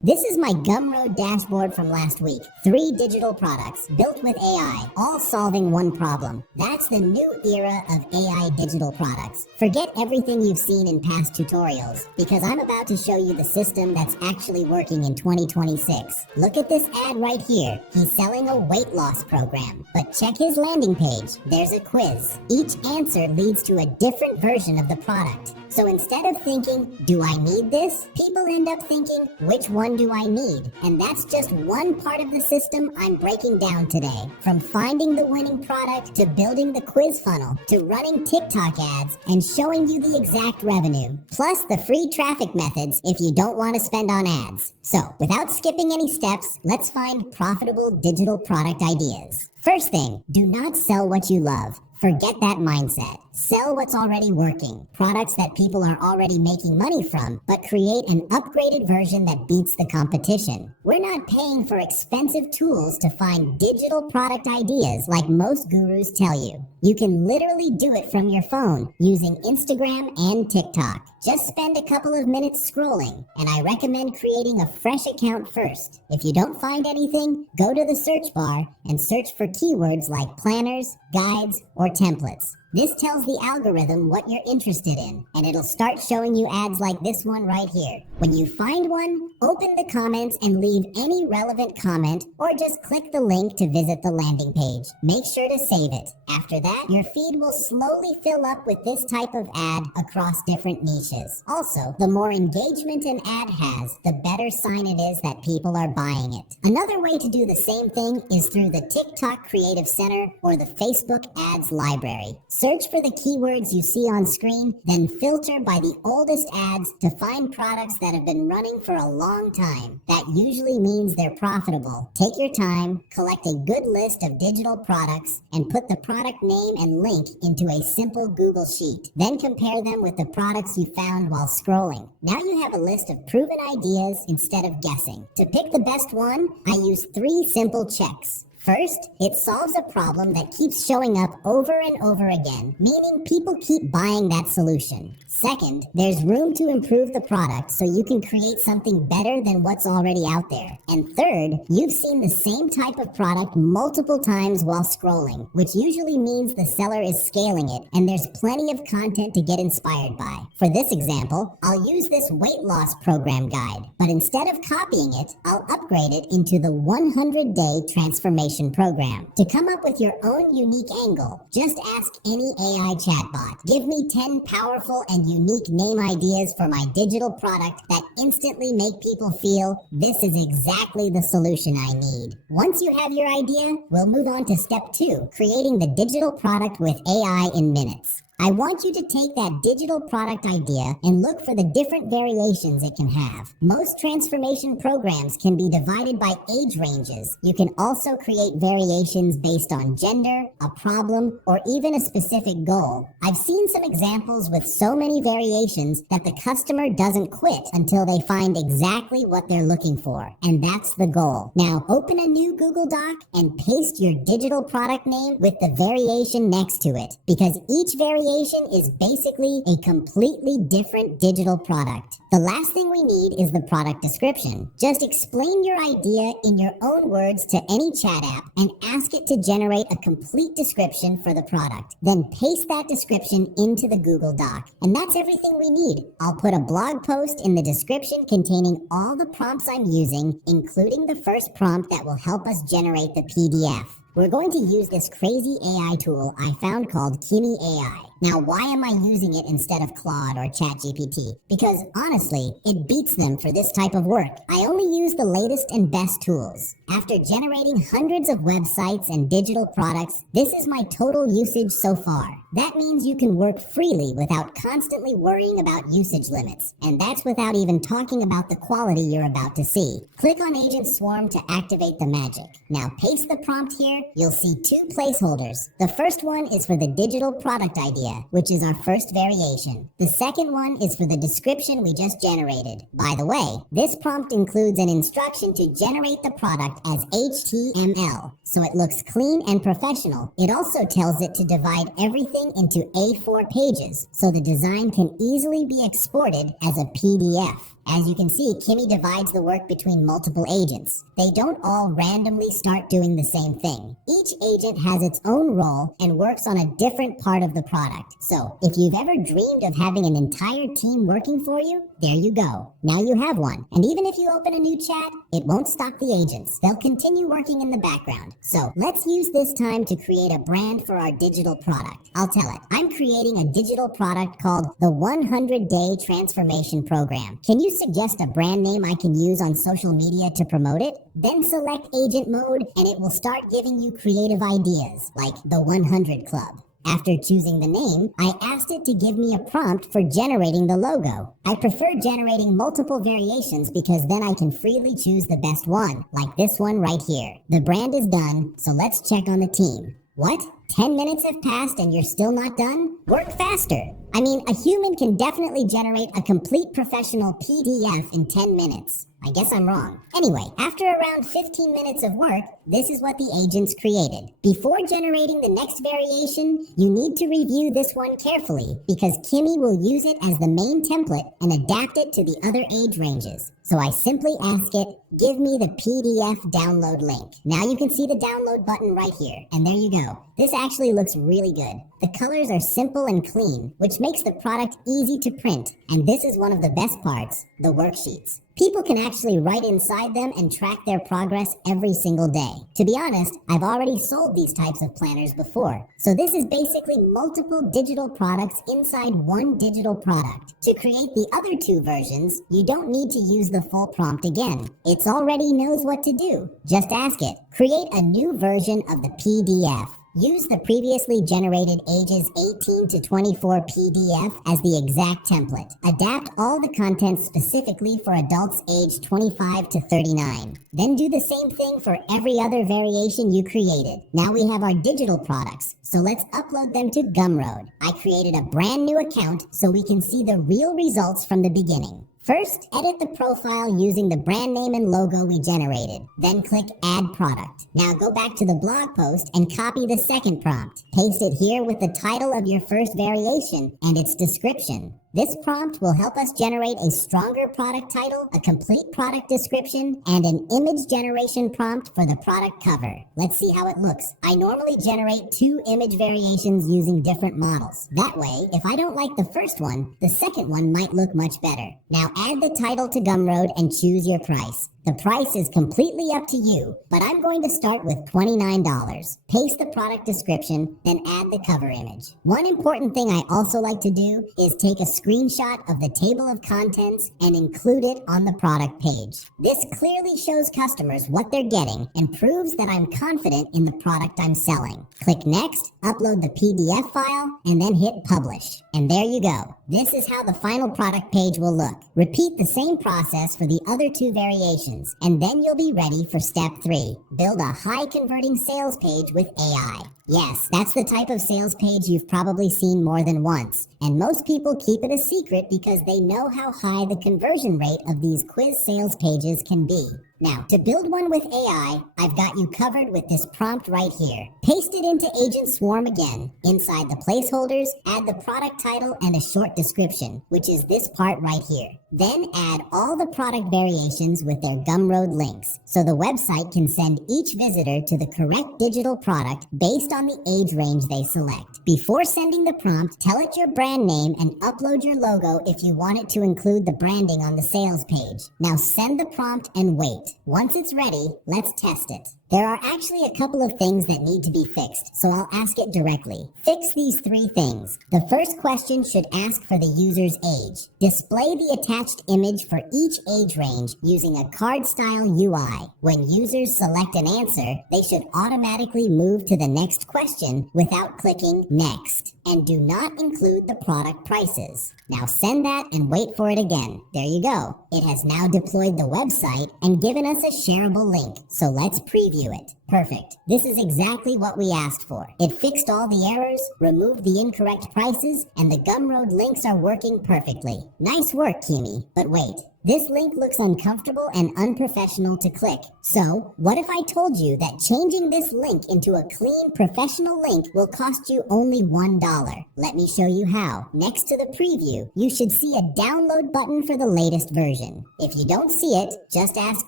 This is my Gumroad dashboard from last week. 3 digital products built with AI, all solving one problem. That's the new era of AI digital products. Forget everything you've seen in past tutorials, because I'm about to show you the system that's actually working in 2026. Look at this ad right here. He's selling a weight loss program. But check his landing page. There's a quiz. Each answer leads to a different version of the product. So instead of thinking, do I need this? People end up thinking, which one do I need? And that's just one part of the system I'm breaking down today. From finding the winning product, to building the quiz funnel, to running TikTok ads, and showing you the exact revenue. Plus the free traffic methods if you don't want to spend on ads. So, without skipping any steps, let's find profitable digital product ideas. First thing, do not sell what you love. Forget that mindset. Sell what's already working. Products that people are already making money from, but create an upgraded version that beats the competition. We're not paying for expensive tools to find digital product ideas like most gurus tell you. You can literally do it from your phone using Instagram and TikTok. Just spend a couple of minutes scrolling, and I recommend creating a fresh account first. If you don't find anything, go to the search bar and search for keywords like planners, guides, or templates. This tells the algorithm what you're interested in, and it'll start showing you ads like this one right here. When you find one, open the comments and leave any relevant comment, or just click the link to visit the landing page. Make sure to save it. After that, your feed will slowly fill up with this type of ad across different niches. Also, the more engagement an ad has, the better sign it is that people are buying it. Another way to do the same thing is through the TikTok Creative Center or the Facebook Ads Library. Search for the keywords you see on screen, then filter by the oldest ads to find products that have been running for a long time. That usually means they're profitable. Take your time, collect a good list of digital products, and put the product name and link into a simple Google Sheet. Then compare them with the products you found while scrolling. Now you have a list of proven ideas instead of guessing. To pick the best one, I use 3 simple checks. First, it solves a problem that keeps showing up over and over again, meaning people keep buying that solution. Second, there's room to improve the product so you can create something better than what's already out there. And third, you've seen the same type of product multiple times while scrolling, which usually means the seller is scaling it and there's plenty of content to get inspired by. For this example, I'll use this weight loss program guide, but instead of copying it, I'll upgrade it into the 100-day transformation program. To come up with your own unique angle, just ask any AI chatbot. Give me 10 powerful and unique name ideas for my digital product that instantly make people feel this is exactly the solution I need. Once you have your idea, we'll move on to step 2, creating the digital product with AI in minutes. I want you to take that digital product idea and look for the different variations it can have. Most transformation programs can be divided by age ranges. You can also create variations based on gender, a problem, or even a specific goal. I've seen some examples with so many variations that the customer doesn't quit until they find exactly what they're looking for. And that's the goal. Now, open a new Google Doc and paste your digital product name with the variation next to it, because each variation is basically a completely different digital product. The last thing we need is the product description. Just explain your idea in your own words to any chat app and ask it to generate a complete description for the product. Then paste that description into the Google Doc. And that's everything we need. I'll put a blog post in the description containing all the prompts I'm using, including the first prompt that will help us generate the PDF. We're going to use this crazy AI tool I found called Kimi AI. Now, why am I using it instead of Claude or ChatGPT? Because honestly, it beats them for this type of work. I only use the latest and best tools. After generating hundreds of websites and digital products, this is my total usage so far. That means you can work freely without constantly worrying about usage limits. And that's without even talking about the quality you're about to see. Click on Agent Swarm to activate the magic. Now paste the prompt here. You'll see 2 placeholders. The first one is for the digital product idea, which is our first variation. The second one is for the description we just generated. By the way, this prompt includes an instruction to generate the product as HTML, so it looks clean and professional. It also tells it to divide everything into A4 pages, so the design can easily be exported as a PDF. As you can see, Kimmy divides the work between multiple agents. They don't all randomly start doing the same thing. Each agent has its own role and works on a different part of the product. So, if you've ever dreamed of having an entire team working for you, there you go. Now you have one. And even if you open a new chat, it won't stop the agents. They'll continue working in the background. So, let's use this time to create a brand for our digital product. I'll tell it. I'm creating a digital product called the 100-Day Transformation Program. Can you suggest a brand name I can use on social media to promote it? Then select agent mode and it will start giving you creative ideas like the 100 Club. After choosing the name, I asked it to give me a prompt for generating the logo. I prefer generating multiple variations because then I can freely choose the best one, like this one right here. The brand is done, so let's check on the team. What? 10 minutes have passed and you're still not done? Work faster. I mean, a human can definitely generate a complete professional PDF in 10 minutes. I guess I'm wrong. Anyway, after around 15 minutes of work, this is what the agents created. Before generating the next variation, you need to review this one carefully because Kimmy will use it as the main template and adapt it to the other age ranges. So I simply ask it, give me the PDF download link. Now you can see the download button right here, and there you go. This actually looks really good. The colors are simple and clean, which makes the product easy to print. And this is one of the best parts, the worksheets. People can actually write inside them and track their progress every single day. To be honest, I've already sold these types of planners before. So this is basically multiple digital products inside one digital product. To create the other two versions, you don't need to use the full prompt again. It already knows what to do. Just ask it. Create a new version of the PDF. Use the previously generated ages 18 to 24 PDF as the exact template. Adapt all the content specifically for adults aged 25 to 39. Then do the same thing for every other variation you created. Now we have our digital products, so let's upload them to Gumroad. I created a brand new account so we can see the real results from the beginning. First, edit the profile using the brand name and logo we generated. Then click Add Product. Now go back to the blog post and copy the second prompt. Paste it here with the title of your first variation and its description. This prompt will help us generate a stronger product title, a complete product description, and an image generation prompt for the product cover. Let's see how it looks. I normally generate 2 image variations using different models. That way, if I don't like the first one, the second one might look much better. Now add the title to Gumroad and choose your price. The price is completely up to you, but I'm going to start with $29. Paste the product description, then add the cover image. One important thing I also like to do is take a screenshot of the table of contents and include it on the product page. This clearly shows customers what they're getting and proves that I'm confident in the product I'm selling. Click Next, upload the PDF file, and then hit Publish. And there you go. This is how the final product page will look. Repeat the same process for the other 2 variations, and then you'll be ready for step 3. Build a high-converting sales page with AI. Yes, that's the type of sales page you've probably seen more than once. And most people keep it a secret because they know how high the conversion rate of these quiz sales pages can be. Now, to build one with AI, I've got you covered with this prompt right here. Paste it into Agent Swarm again. Inside the placeholders, add the product title and a short description, which is this part right here. Then add all the product variations with their Gumroad links, so the website can send each visitor to the correct digital product based on the age range they select. Before sending the prompt, tell it your brand name and upload your logo if you want it to include the branding on the sales page. Now send the prompt and wait. Once it's ready, let's test it. There are actually a couple of things that need to be fixed, so I'll ask it directly. Fix these 3 things. The first question should ask for the user's age. Display the attached image for each age range using a card-style UI. When users select an answer, they should automatically move to the next question without clicking Next. And do not include the product prices. Now send that and wait for it again. There you go. It has now deployed the website and given us a shareable link, so let's preview it. Perfect. This is exactly what we asked for. It fixed all the errors, removed the incorrect prices, and the Gumroad links are working perfectly. Nice work, Kimi. But wait, This link looks uncomfortable and unprofessional to click. So, what if I told you that changing this link into a clean, professional link will cost you only $1? Let me show you how. Next to the preview, you should see a download button for the latest version. If you don't see it, just ask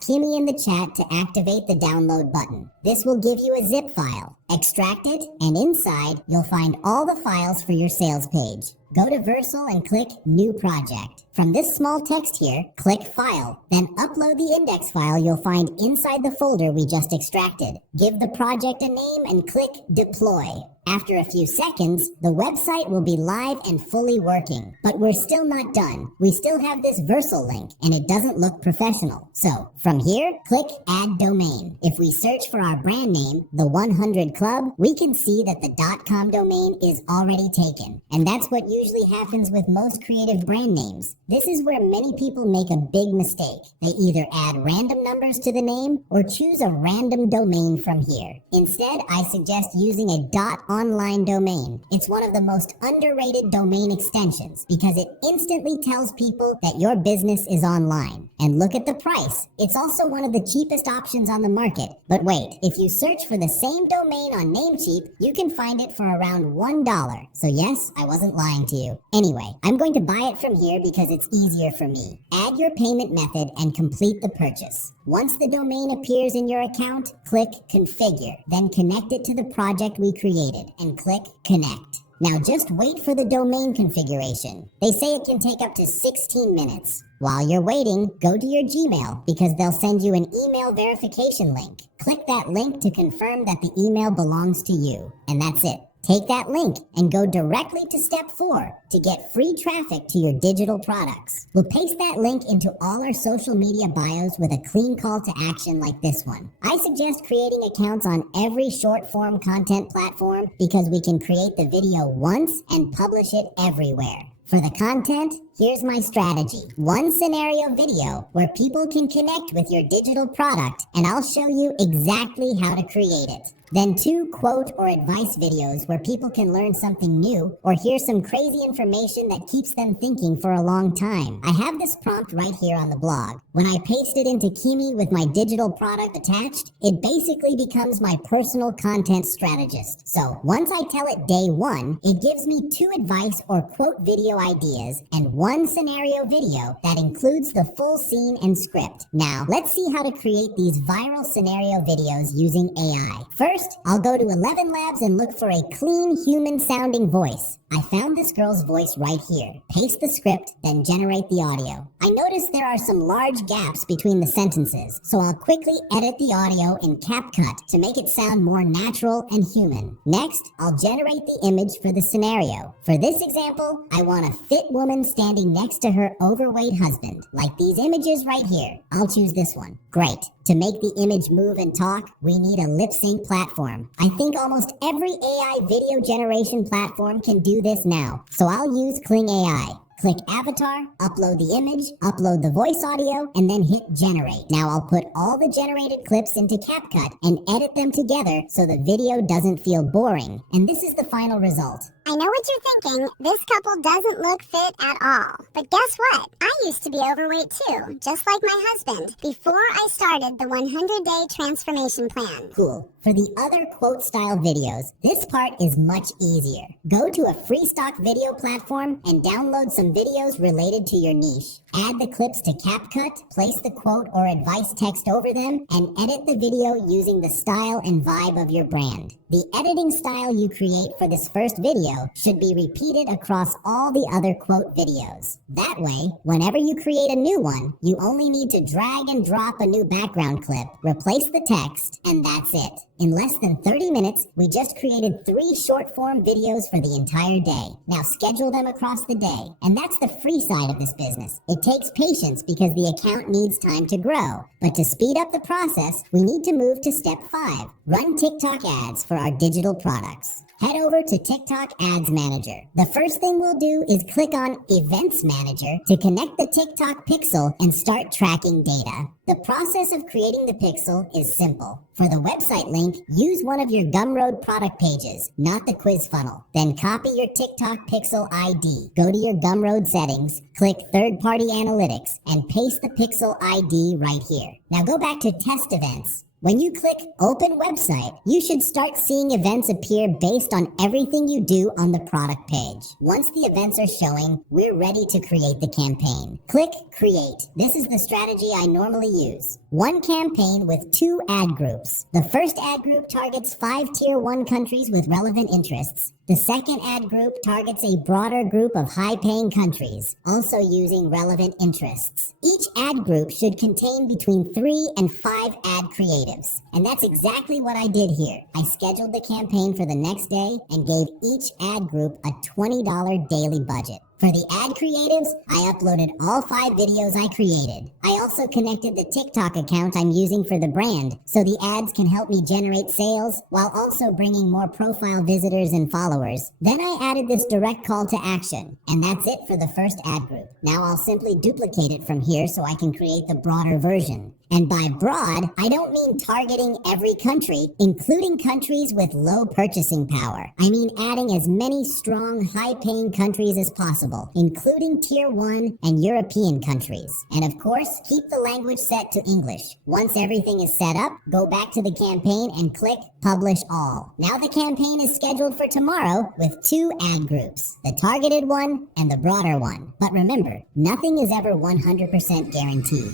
Kimmy in the chat to activate the download button. This will give you a zip file. Extract it, and inside, you'll find all the files for your sales page. Go to Versal and click New Project. From this small text here, click File, then upload the index file you'll find inside the folder we just extracted. Give the project a name and click Deploy. After a few seconds, the website will be live and fully working. But we're still not done. We still have this Versal link, and it doesn't look professional. So, from here, click Add Domain. If we search for our brand name, The 100 Club, we can see that the .com domain is already taken. And that's what usually happens with most creative brand names. This is where many people make a big mistake. They either add random numbers to the name or choose a random domain from here. Instead, I suggest using a .online domain. It's one of the most underrated domain extensions because it instantly tells people that your business is online. And look at the price. It's also one of the cheapest options on the market. But wait, if you search for the same domain on Namecheap, you can find it for around $1. So yes, I wasn't lying to you. Anyway, I'm going to buy it from here because it's easier for me. Add your payment method and complete the purchase. Once the domain appears in your account, click Configure. Then connect it to the project we created and click Connect. Now just wait for the domain configuration. They say it can take up to 16 minutes. While you're waiting, go to your Gmail because they'll send you an email verification link. Click that link to confirm that the email belongs to you. And that's it. Take that link and go directly to step 4 to get free traffic to your digital products. We'll paste that link into all our social media bios with a clean call to action like this one. I suggest creating accounts on every short form content platform because we can create the video once and publish it everywhere. For the content, here's my strategy. One scenario video where people can connect with your digital product, and I'll show you exactly how to create it. Then 2 quote or advice videos where people can learn something new or hear some crazy information that keeps them thinking for a long time. I have this prompt right here on the blog. When I paste it into Kimi with my digital product attached, it basically becomes my personal content strategist. So once I tell it day 1, it gives me 2 advice or quote video ideas and 1 scenario video that includes the full scene and script. Now, let's see how to create these viral scenario videos using AI. First, I'll go to 11 Labs and look for a clean human-sounding voice. I found this girl's voice right here. Paste the script, then generate the audio. I noticed there are some large gaps between the sentences, so I'll quickly edit the audio in CapCut to make it sound more natural and human. Next, I'll generate the image for the scenario. For this example, I want a fit woman standing next to her overweight husband, like these images right here. I'll choose this one. Great. To make the image move and talk, we need a lip sync platform. I think almost every AI video generation platform can do this now, so I'll use Kling AI. Click Avatar, upload the image, upload the voice audio, and then hit Generate. Now I'll put all the generated clips into CapCut and edit them together so the video doesn't feel boring. And this is the final result. I know what you're thinking. This couple doesn't look fit at all. But guess what? I used to be overweight too, just like my husband, before I started the 100-day transformation plan. Cool. For the other quote-style videos, this part is much easier. Go to a free stock video platform and download some videos related to your niche. Add the clips to CapCut, place the quote or advice text over them, and edit the video using the style and vibe of your brand. The editing style you create for this first video should be repeated across all the other quote videos. That way, whenever you create a new one, you only need to drag and drop a new background clip, replace the text, and that's it. In less than 30 minutes, we just created 3 short-form videos for the entire day. Now schedule them across the day. And that's the free side of this business. It takes patience because the account needs time to grow. But to speed up the process, we need to move to step 5. Run TikTok ads for our digital products. head over to TikTok Ads Manager. The first thing we'll do is click on Events Manager to connect the TikTok pixel and start tracking data. The process of creating the pixel is simple. For the website link, use one of your Gumroad product pages, not the quiz funnel. Then copy your TikTok pixel ID. Go to your Gumroad settings, click third-party analytics, and paste the pixel ID right here. Now go back to test events. When you click Open Website, you should start seeing events appear based on everything you do on the product page. Once the events are showing, we're ready to create the campaign. Click Create. This is the strategy I normally use. One campaign with 2 ad groups. The first ad group targets 5 Tier 1 countries with relevant interests. The second ad group targets a broader group of high-paying countries, also using relevant interests. Each ad group should contain between 3 and 5 ad creatives. And that's exactly what I did here. I scheduled the campaign for the next day and gave each ad group a $20 daily budget. For the ad creatives, I uploaded all 5 videos I created. I also connected the TikTok account I'm using for the brand, so the ads can help me generate sales while also bringing more profile visitors and followers. Then I added this direct call to action, and that's it for the first ad group. Now I'll simply duplicate it from here so I can create the broader version. And by broad, I don't mean targeting every country, including countries with low purchasing power. I mean adding as many strong, high-paying countries as possible, including Tier 1 and European countries. And of course, keep the language set to English. Once everything is set up, go back to the campaign and click Publish All. Now the campaign is scheduled for tomorrow with 2 ad groups, the targeted one and the broader one. But remember, nothing is ever 100% guaranteed.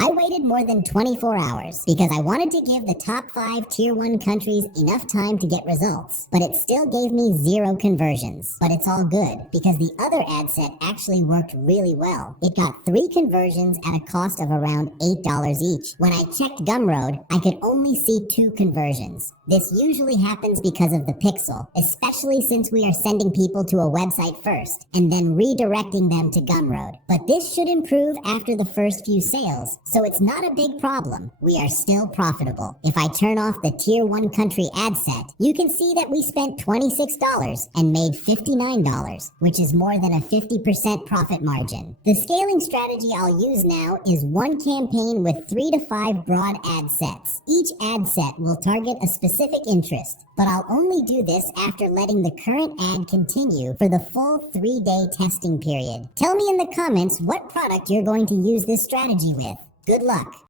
I waited more than 24 hours because I wanted to give the top 5 Tier 1 countries enough time to get results, but it still gave me 0 conversions. But it's all good because the other ad set actually worked really well. It got 3 conversions at a cost of around $8 each. When I checked Gumroad, I could only see 2 conversions. This usually happens because of the pixel, especially since we are sending people to a website first and then redirecting them to Gumroad. But this should improve after the first few sales. So it's not a big problem. We are still profitable. If I turn off the Tier 1 country ad set, you can see that we spent $26 and made $59, which is more than a 50% profit margin. The scaling strategy I'll use now is one campaign with 3 to 5 broad ad sets. Each ad set will target a specific interest, but I'll only do this after letting the current ad continue for the full 3-day testing period. Tell me in the comments what product you're going to use this strategy with. Good luck.